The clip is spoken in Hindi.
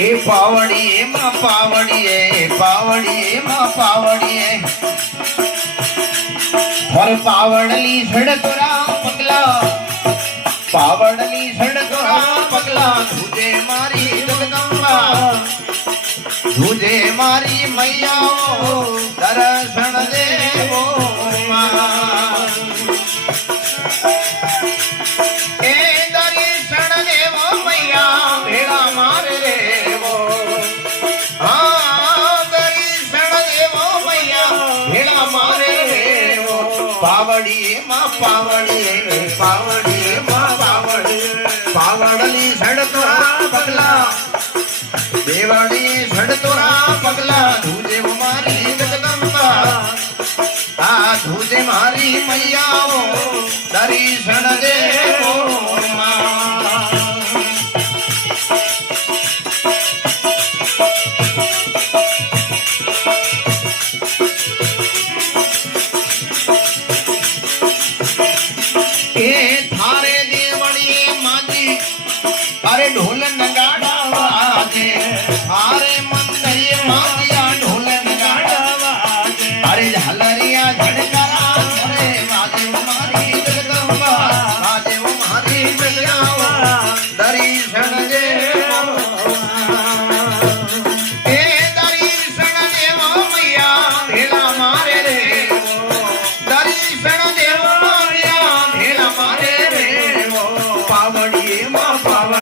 ए पावड़िए माँ पावड़िए पावड़िए माँ पावड़िए और पावड़ली सड़कोरा पगला पावड़ली सड़कोरा पगला तुझे मारी जगदम्बा तुझे मारी मैया दर्शन देवो पावड़िए माँ पावड़िए पावड़िए माँ पावड़िए पावड़ली सड़तोरा पगला देवड़ी सड़तोरा पगला तुझे मारी जगदम्बा तुझे मारी मैया दर्शन देवो अरे ढोल नगाड़ा वाजे अरे मंदिर मातिया ढोल नगाड़ा वाजे अरे झालरिया झड़